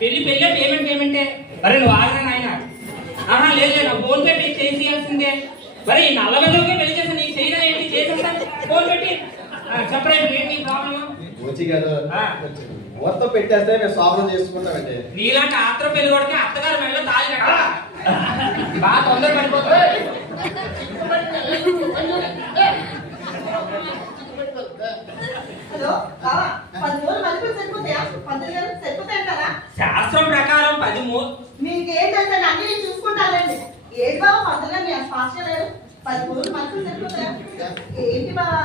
పెళ్లి పేమెంటే. మరి నువ్వు ఆగిన ఆయన లేదు నా ఫోన్ పెట్టి చేసేయాల్సిందే. మరి నల్ల గదిలోకి పెళ్లి చేస్తా నీకు చేయడం ఏంటి చేసేస్తా ఫోన్ పెట్టి చెప్పలేదు ఏంటి నీ ప్రాబ్లం. మొత్తం పెట్టేస్తే మేము స్వాగతం చేసుకుంటామండి. నీలాంటి ఆత్ర పెళ్లి కొడితే అత్తగారు మెల్ల తాళి కట్టాలా బాగా తొందర పడిపోతుంది. శాస్త్రం ప్రకారం 10 మీకేం తెలుసా అన్ని నేను చూసుకుంటానండి. ఏంటి బాబా పంతులు మీ ఫాస్ట్ లేరు 10 రోజులు మనుషులు సరిపోతాయా? ఏంటి బాబా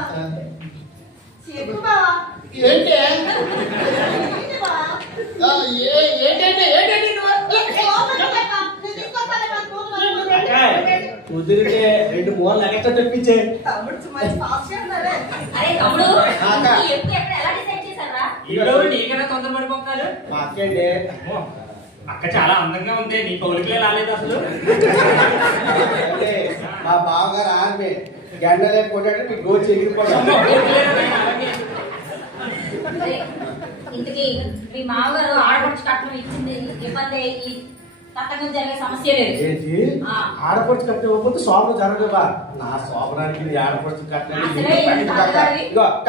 చెప్పు బాబా. ఏంటి కుదిరితే 2 మూలలు ఎక్కడ తెప్పించే. నీకైనా తొందర పడిపోతారు. మా అక్కండి అక్క చాలా అందంగా ఉంది. నీ పౌలికలే రాలేదు అసలు. మా బావగారు ఆర్మీ గండ లేకపోతే మీకు గోచి ఎగిరిపోతాం. ఇంతకీ మీ మామగారు ఆడపడుచు కట్నం ఇచ్చింది ఇబ్బంది తగ్గం జరిగే సమస్య లేదు. ఆడపడుచు కట్నం ఇవ్వకపోతే శోభన జరగదుగా. నా శోభనానికి ఆడపడుచు కట్నం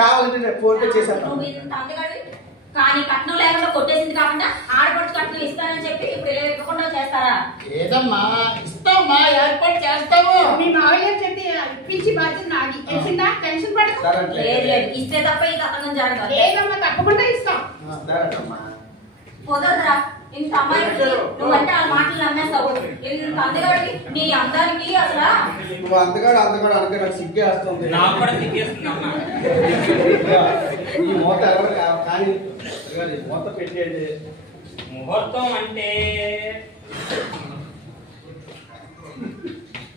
కావాలంటే ఫోన్ పే చేసేస్తాను. కానీ కట్నం లేకుండా కొట్టేసింది కాకుండా ఆడపడుచు కట్నం ఇస్తానని చెప్పి ఇప్పుడు ఇవ్వకుండా చేస్తారా? ఏదమ్మా ఇస్తామా ఏర్పాటు చేస్తాము. మీ మావయ్య చెప్పి ఇప్పించి బాధ్యత నాది. తెలిసిందా? టెన్షన్ పడకు. లేదు ఇస్తే తప్ప ఈ తగ్గం జరగదు. లేదమ్మా తప్పకుండా ఇస్తాం. కుదరదురా. ఇంత అమ్మాయికి నువ్వంటే ఆ మాటలు నమ్మేస్తావు. ఇంత అందగాడికి నీ అందానికి అసలు నువ్వు అందగాడు అంటే నాకు సిగ్గే వస్తుంది. నాకు కూడా సిగ్గేస్తుంది అమ్మా. ఈ మూత ఎవరు కానీ మూత పెట్టేది. ముహూర్తం అంటే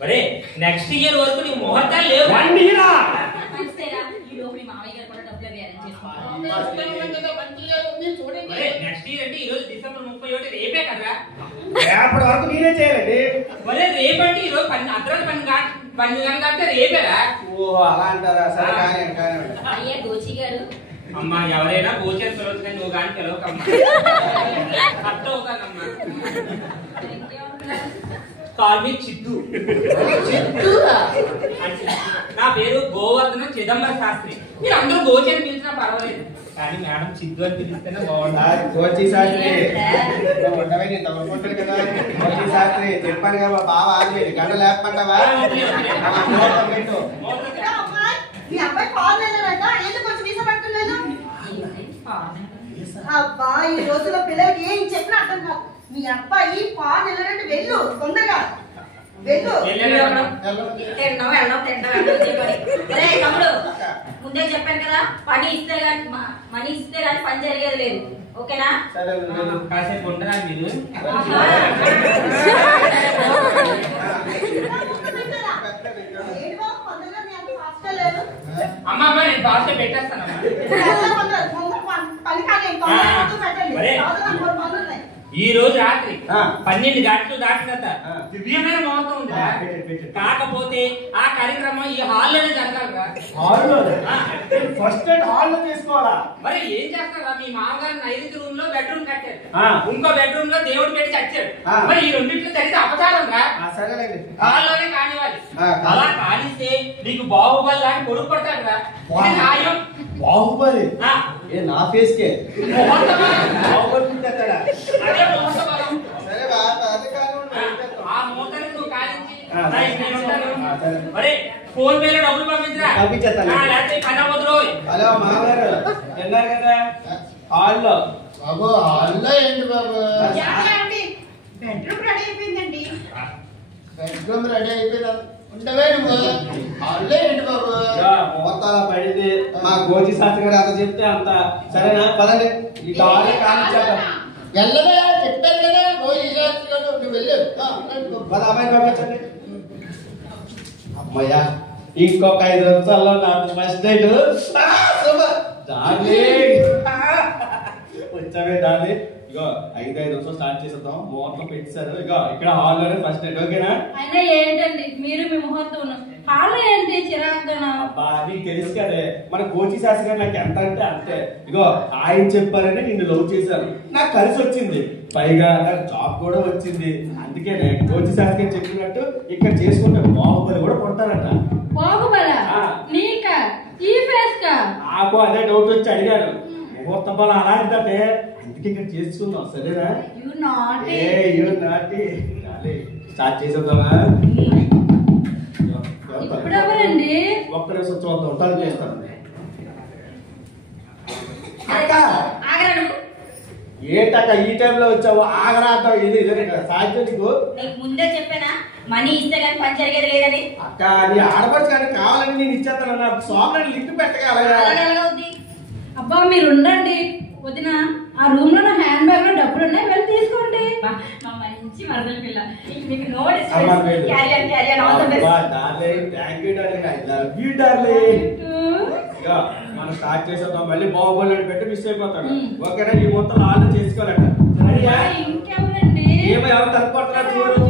మరే నెక్స్ట్ ఇయర్ వరకు నీ ముహూర్తాలు లేవు. నెక్స్ట్ ఇయర్ అంటే ఈ రోజు డిసెంబర్ 31 రేపే కదా. రేపటి వరకు నేనే చేయాలండి. మరే రేపంటే ఈ రోజు అర్ధరాత్రి 12 గంటల రేపేరా. ఓ అలా అంటారా? సరే కానీ అయ్యే గోచి గారు అమ్మా ఎవరైనా భోజనం పిలవచ్చు నువ్వు కానీ పిలవకమ్మా. అర్థం అవుతానమ్మా. కాల్మీ చిత్తు. నా పేరు గోవర్ధన చిదంబర శాస్త్రి. మీరు అందరూ గోచి అని పిలిచినా పర్వాలేదు కానీ మేడం చిత్తు అని పిలిస్తేనే బాగుంటుంది. గోచి శాస్త్రి తగ్గుకుంటాడు కదా. గోచి శాస్త్రి చెప్పాను కదా బాగా ఆగలేదు గంట లేకపోతావా? మీ అబ్బాయి కాల్ వెళ్ళారంట. ఎందుకు కొంచెం వీసా పట్టుకోలేదు? అబ్బా ఈ రోజుల్లో పిల్లలకి ఏం చెప్పినా అర్థం కాదు. మీ అబ్బాయి కాల్ వెళ్ళారంటే వెళ్ళు తొందరగా వెళ్ళు. తమ్ముడు ముందే చెప్పాను కదా మనీ ఇస్తే గానీ పని జరిగేది లేదు. ఓకేనా? కాసేపు ఉండరా మీరు? అమ్మా నేను ఫాస్ట్ పెట్టేస్తానమ్మా. ఈ రోజు రాత్రి 12 గంటలు దాటిన దివ్యమైన ముహూర్తం ఉంది. కాకపోతే ఆ కార్యక్రమం ఈ హాల్లోనే జరగాలిరా. ఫస్ట్ హాల్లో తీసుకోవాలా? మరి ఏం చేస్తారా? మీ మామగారు 5వ రూమ్ లో బెడ్రూమ్ కట్టారు. ఇంకో బెడ్రూమ్ లో దేవుడి పెట్టి చచ్చాడు. మరి ఈ రెండింటిలో జరిగితే అపచారం రా. సరేలేండి హాల్లోనే కానివ్వాలి. అలా కానిస్తే నీకు బాహుబలి లాంటి కొడుకు పడతాడు రా. బాహుబలి నా ఫేస్ కే బాహుబలి పుట్టాడా? అదే ముహూర్తం. సరే ఆ ముహూర్తాన్ని నువ్వు కానించి మరి ఫోన్ పేలో డబ్బులు పంపించరా. పంపించేస్తాను. హలో మామగారు విన్నారు కదా హాల్లో. బాబు హాల్లో ఏంటి బాబు? బెడ్రూమ్ రెడీ అయిపోయిందండి. బెడ్రూమ్ రెడీ అయిపోయిందా? ఉండవే నువ్వు హాల్లో ఏంటి బాబు? ముహూర్తాల పడింది. మా గోచి శాస్త్రి గారు అంత చెప్తే అంత సరేనా? పదండి ఈ హాల్ కానిచ్చాక వెళ్ళవే చెప్పారు కదా గోచి శాస్త్రి గారు నువ్వు వెళ్ళు. అమ్మాయి పంపించండి. అమ్మయ్యా ఇంకొక 5 నిమిషాల్లో నాకు ఫస్ట్ నైట్. వచ్చావే దాన్ని. ఇగో 5 నిమిషాలు స్టార్ట్ చేసేద్దాం. ముహూర్తం పెట్టేశారు. ఇగో ఇక్కడ హాల్ లోనే ఫస్ట్ నైట్. ఓకేనా? అయినా ఏంటండి మీరు మీ ముహూర్తం వాళ్ళు ఏంటి చిరాకుగా అబ్బా నీకు తెలుసు కదే మన కోచి శాస్త్రి గారు నాకు ఎంత అంటే అంతే. ఇగో ఆయన చెప్పారని నిన్ను లవ్ చేశాను, నాకు కలిసి వచ్చింది, పైగా నాకు జాబ్ కూడా వచ్చింది. అందుకే కోచి శాస్త్రి గారు చెప్పినట్టు ఇక్కడ చేసుకుంటే బాహుబలి కూడా కొడతారట. బాహుబల నీకా ఈ ఫేస్ కా? నాకు అదే డౌట్ వచ్చి అడిగాను. ముహూర్త బలం అలాంటిదే, అందుకే ఇక్కడ చేసుకుందాం సరేనా? యు నాటి స్టార్ట్ చేసేద్దామా? ఇప్పుడు ఎవరండి? ఒక్క నిమిషం చూద్దాం, టర్న్ చేస్తాను. ఏంటక్క ఈ టైంలో వచ్చావు? ఆగరా అంటావు, ఇది సాధ్యం నీకు? నీకు ముందే చెప్పానా మనీ ఇస్తే కానీ పని జరిగేది లేదని? అక్క నీ ఆడపడుచు కానీ కావాలని నేను ఇచ్చేస్తాను, నాకు సాఫ్ట్వేర్ లింక్ పెట్టగలగా? అబ్బా మీరు ఉండండి వదిన, ఆ రూమ్ లో హ్యాండ్ బ్యాగ్ లో డబ్బులు ఉన్నాయి, వెళ్ళి తీసుకోండి. మా మంచి మరదల పిల్ల, మీకు no disturbance. Career career all the best darling. Thank you darling, I love you darling. ఇక మనం స్టార్ట్ చేసేద్దాం. మళ్ళీ బాహుబలి అని పెట్టి మిస్ అయిపోతాడు. ఓకేనా? ఈ మొత్తం ఆర్డర్ చేసుకోవాలట. ఇంకెవరండి? ఏమో ఎవరు తలపడుతున్నారు చూడు.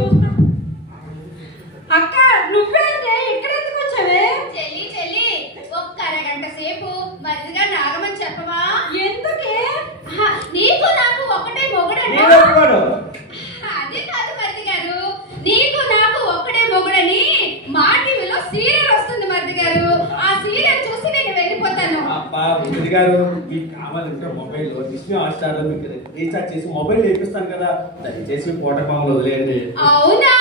అక్క నువ్వేంటి ఇక్కడ ఎందుకు వచ్చావే? చెల్లి చెల్లి ఒక్క అరగంట సేపు మరిదిగా నాగమని చెప్పవా? ఎందుకే? నీకు నాకు ఒకటే మొగుడని. అదే కాదు మరిది గారు, నీకు నాకు ఒక్కడే మొగుడని మా టీవీలో సీరియల్ వస్తుంది మరిది గారు. ఆ సీరియల్ చూసి నేను వెళ్ళిపోతాను. అబ్బా మరిది గారు, మీకు కావాలంటే మొబైల్ డిస్నీ హాట్స్టార్ లో మీకు రీఛార్జ్ చేసి మొబైల్ వేపిస్తాను కదా, దయచేసి పూటపాములు వదిలేయండి. అవునా?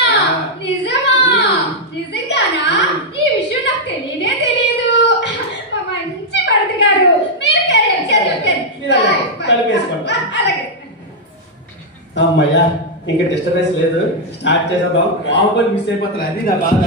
నిజమా? నిజంగానా? ఈ విషయం నాకు తెలియనే తెలియదు. మా మంచి మరిది గారు, మీరు అలాగే. అమ్మయ్యా ఇంకా డిస్టర్బెన్స్ లేదు, స్టార్ట్ చేసేద్దాం. బాహుబలి మిస్ అయిపోతాను, అది నా బాధ.